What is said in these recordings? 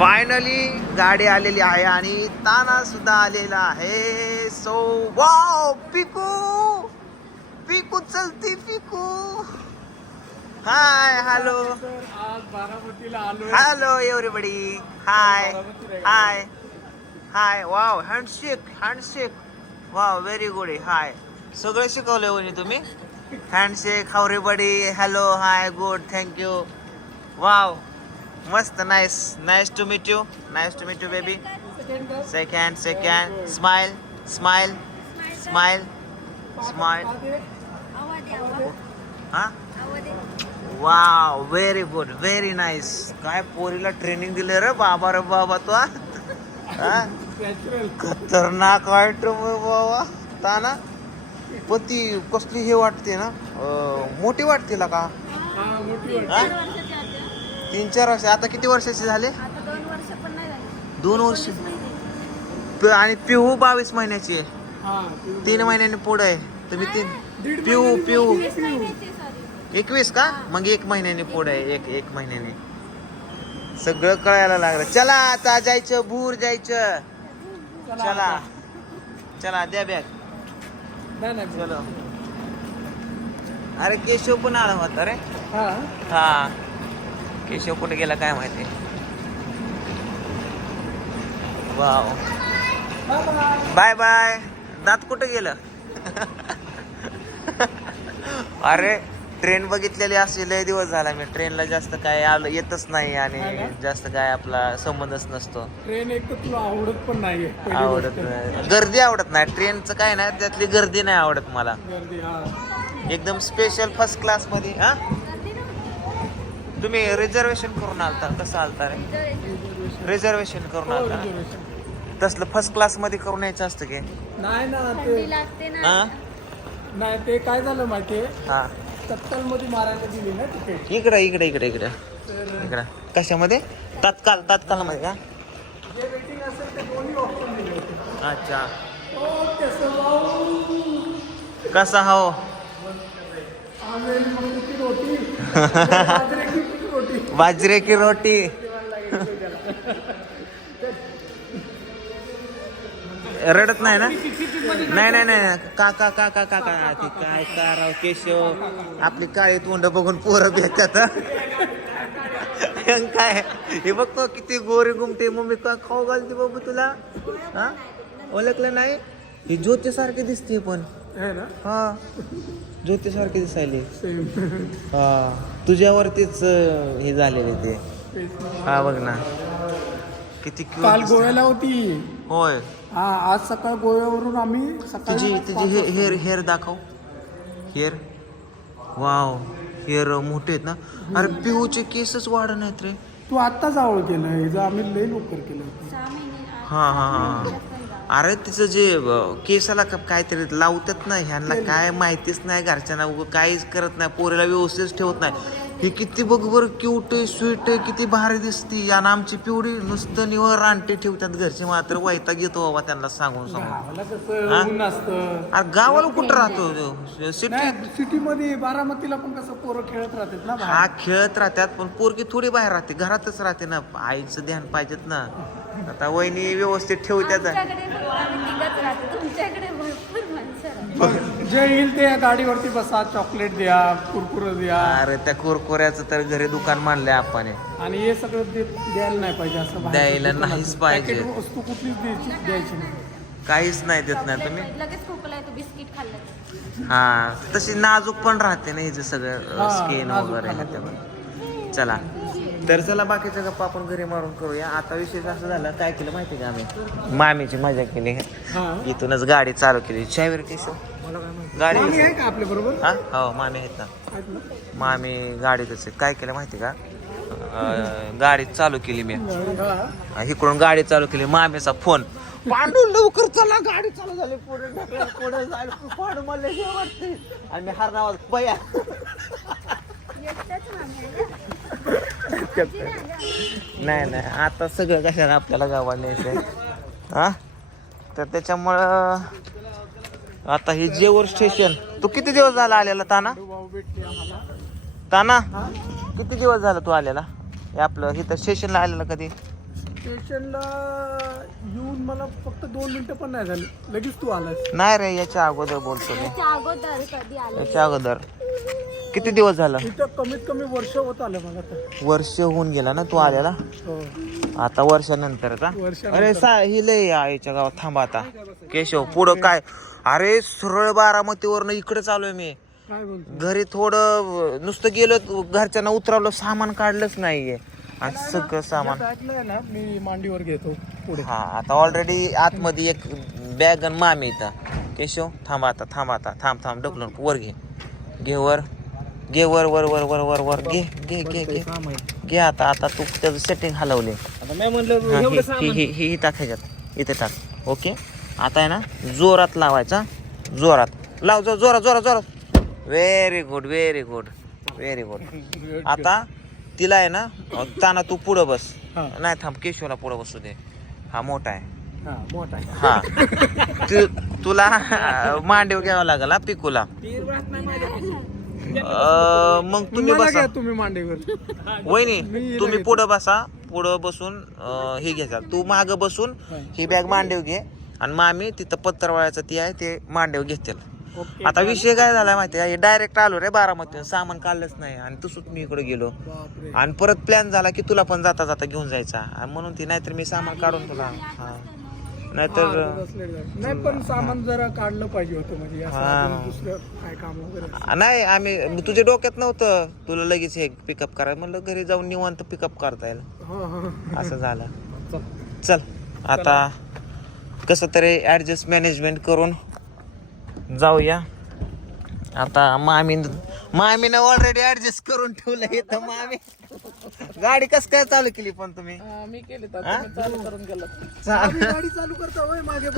Finally गाडी आलेली आहे आणि ताना सुद्धा आलेला आहे. So wow Piku! पिकू चलती Piku! Hi hello hello everybody hi hi hi wow handshake handshake wow very good hi सगळं शिकवले वहिनी तुम्ही? Handshake everybody hello hi good thank you wow मस्त nice nice to meet you nice to meet you baby second second smile smile smile smile हा wow very good very nice काय पोरीला training दिले रे बाबा रे बाबा तो खतरनाक वाटतो बाबा. ताना पण ती कसली हे वाटते ना? मोठी वाटते. ला का? तीन चार वर्ष. आता किती वर्षाचे झाले? आता दोन वर्ष पण नाही झाली. दोन वर्ष. प- आणि पिहू बावीस महिन्याची आहे. हा ती- तीन महिन्याने पुढे आहे. तुम्ही तीन दीड पिहू पिहू. वीस महिन्याची सॉरी एकवीस का? मग एक महिन्याने पुढे आहे. एक एक महिन्याने. सगळं कळायला लागलं. चला आता जायचं भूर जायचं. चला चला. द्या बॅग नाही नाही चलो. अरे केशव पण आला होता रे. हा. हा. केशव कुठे गेला काय माहिती? वाव. Bye bye. दात कुठे गेलं? अरे ट्रेन बघितलेली असे लय दिवस झाला मी. ट्रेनला जास्त काय आलं येतच नाही आणि? जास्त काय आपला संबंधच नसतो. ट्रेन एक तर तुला आवडत पण पहिली आवडत. नाही. गर्दी आवडत नाही. ट्रेनचं काय नाही त्यातली गर्दी नाही आवडत मला. एकदम स्पेशल फर्स्ट क्लासमध्ये हा? तुम्ही रिझर्वेशन करून आलता कसं आलता रे? रिझर्वेशन करून हो, आलता. तसलं फर्स्ट क्लासमध्ये करून यायचं असतं की? नाही ना ते थंडी लागते ना. हा? नाही ते काय झालं माहितीये हा. तत्काल मध्ये मारायला दिली ना तिकीट इकडं इकडे इकडे इकडे. तर इकडं. कशामध्ये? तात्काळ तात्काळमध्ये का? जे वेटिंग असेल ते दोन्ही ऑप्शन दिले होते. अच्छा. ओ भाऊ. कसा हो? की बाजरे की रोटी. रडत नाही ना? नाही नाही नाही काका काका काका ती काय का राव केशव आपली काळी तोंड बघून पोरं भेटतात हं? काय हे बघतो किती गोरी गुमटे मम्मी का खाऊ घालते बाबू तुला? हा? ओळखलं नाही? ही ज्योतीसारखी दिसते पण. है. ना ज्योतीसारखी दिसायली. सेम हा तुझ्यावरतीच अं, हे झालेले ते. हा बघ ना. किती cute काल दिसते. गोव्याला होती होय. हा आज सकाळ गोव्यावरून आम्ही सकाळी तुझी तुझी हे हेअर हेअर दाखव. हेअर. वाव. हेअर मोठे आहेत ना. अरे पिहूचे केसच वाढ नाहीत रे. तू आत्ताच आवड केलं हे जर आम्ही लई लवकर केलं. होतं. सहा महिने हा हा हा अरे तिचं जे केसाला का- काहीतरी लावतात ना ह्यांना काय माहितीच नाही घरच्यांना उगं काहीच करत नाही पोरीला व्यवस्थित ठेवत नाही. हे किती बघ बरं क्यूट आहे स्वीट आहे किती भारी दिसती. आणि आमची पिवडी नुसतं निवळ रानटी ठेवतात घरचे मात्र वैताग घेतो बाबा त्यांना सांगून सांगून. अरे गावाला कुठं राहतो सिटी सिटीमध्ये बारामतीला पण कसं पोरं खेळत राहतात ना हा. खेळत राहतात पण पोरगी थोडी बाहेर राहते घरातच राहते ना. आईचं ध्यान पाहिजेत ना. आता वहिनी व्यवस्थित ठेवत्यात आमच्याकडे आम्ही तिघच राहतो तुमच्याकडे भरपूर माणसं राहतात. मग जे येईल ते या गाडीवरती बसा चॉकलेट द्या कुरकुर द्या अरे त्या कुरकुऱ्याचं तर घरी दुकान मानलंय आपण आणि हे सगळं दे- द्यायला नाही पाहिजे असं बाहेरचं द्यायला दुकानात. नाहीच पाहिजे. पॅकेट वस्तू कुठलीच द्यायची द्यायची नाही काहीच नाही देत नाही तुम्ही चॉकलेट लगेच खोकला येतो बिस्किट खाल्लं. हा तशी नाजूक पण राहते ना हिचं सगळं हा, स्किन नाजूक वगैरे. ह्याच्यावर चला तर चला बाकीच्या गप्पा आपण घरी मारून करूया. आता विशेष असं झालं काय केलं माहिती का आम्ही? मामीची मजा केली. हा. इथूनच गाडी चालू केली. चायवर केशव गाडी आहे का आपल्या बरोबर? हा? हो मामी आहेत ना. मामी गाडीतच आहे. काय केलं माहिती का? गाडी चालू केली मी. इकडून गाडी चालू केली. मामीचा फोन. पांडू लवकर चला. गाडी चालू झाली. पुढे ढकला, पुढे पांडू मला वाटते आणि मी हर नावाज बया एकटाच मामी आहे ना? नाही नाही आता सगळं कशाला आपल्याला गावात न्यायचंय? हा? तर त्याच्यामुळं आता हे जेवर स्टेशन तू किती दिवस झाला आलेला ताना? ताना किती दिवस झाला तू आलेला? हे आपलं इथं स्टेशनला आलेला कधी? स्टेशनला येऊन मला फक्त दोन मिनिटं पण नाही झाली. लगेच तू आलास. नाही रे याच्या अगोदर बोलतो मी. त्याच्या अगोदर कधी आलं? याच्या अगोदर. किती दिवस झालं? इथं कमीत कमी वर्ष होत आलं मला तर. वर्ष होऊन गेला ना तू आलेला? हो. आता वर्षानंतर का? वर्षानंतर. अरे सा ही लय याच्या गावात थांबा आता. केशव पुढं काय? अरे सरळ बारामतीवरनं इकडे चालूय मी. काय बोलतो घरी थोडं अं, नुसतं गेलो घरच्यांना उतरवलं सामान काढलंच नाहीये. आणि सगळं सामान. ना मी मांडीवर घेतो पुढे. हा आता ऑलरेडी आतमध्ये एक बॅग आणि मामी इथं. केशव थांब आता थांब आता थांब थांब ढकलून वर घे. घे वर घे वर वर वर वर वर वर. घे घे घे घे. घे आता आता तू त्याचं सेटिंग हलवले. हा, टाक ह्याच्यात. इथे टाक. ओके? आता आहे ना जोरात लावायचा. जोरात. लाव जो जोरात जोरात. जोरात very good very good very good आता तिला आहे ना ताना तू पुढं बस. हा. नाही थांब केशवला पुढं बसू दे. हा मोठा आहे. हा मोठा आहे. हा. तु- तुला मांडीव घ्यावा लागला पिकूला. अं, मग तुम्ही मला बसा. घ्या तुम्ही मांडीवर. वहिनी तुम्ही पुढं बसा. पुढं बसून अं, हे घ्यायचा तू माग बसून ही. बॅग मांडीव घे. आणि मामी तिथं पत्तरवाळ्याचं ती आहे ते मांडीव घेतील. आता विषय काय झाला माहिती आहे डायरेक्ट आलो रे बारामतीहून. सामान काढलंच नाही. आणि तसंच मी इकडे गेलो. आणि परत प्लॅन झाला की तुला पण जाता जाता घेऊन जायचा. आणि म्हणून ती नाहीतर मी सामान काढून तुला हा. नाहीतर. नाही पण सामान जरा काढलं पाहिजे होतं म्हणजे. असं हा. अजून दुसरं काय काम वगैरे आ, नाही आम्ही तुझ्या डोक्यात नव्हतं. तुला लगेच हे पिकअप करायला म्हणलं घरी जाऊन निवांत पिकअप करता येईल. असं झालं. चल. आता कसं तरी ॲडजस्ट मॅनेजमेंट करून जाऊया आता मामी मामीनं ऑलरेडी ऍडजस्ट करून ठेवलं इथं मामी गाडी कस काय चालू केली पण तुम्ही मी केले हा? चालू करून गेलो गाडी चालू करता होय मागे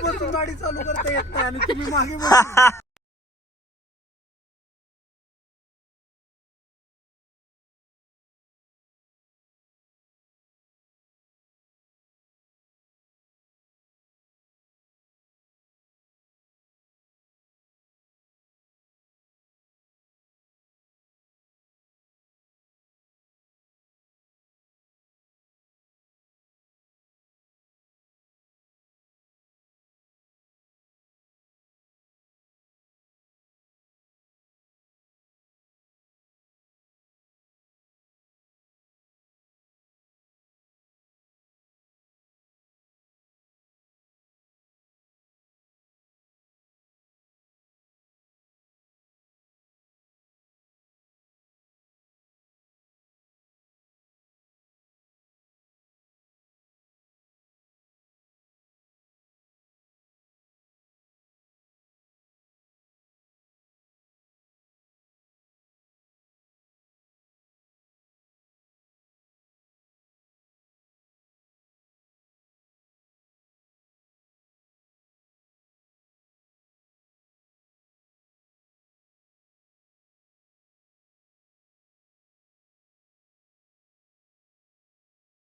बसून. गाडी चालू करता येत नाही आणि तुम्ही मागे बसून.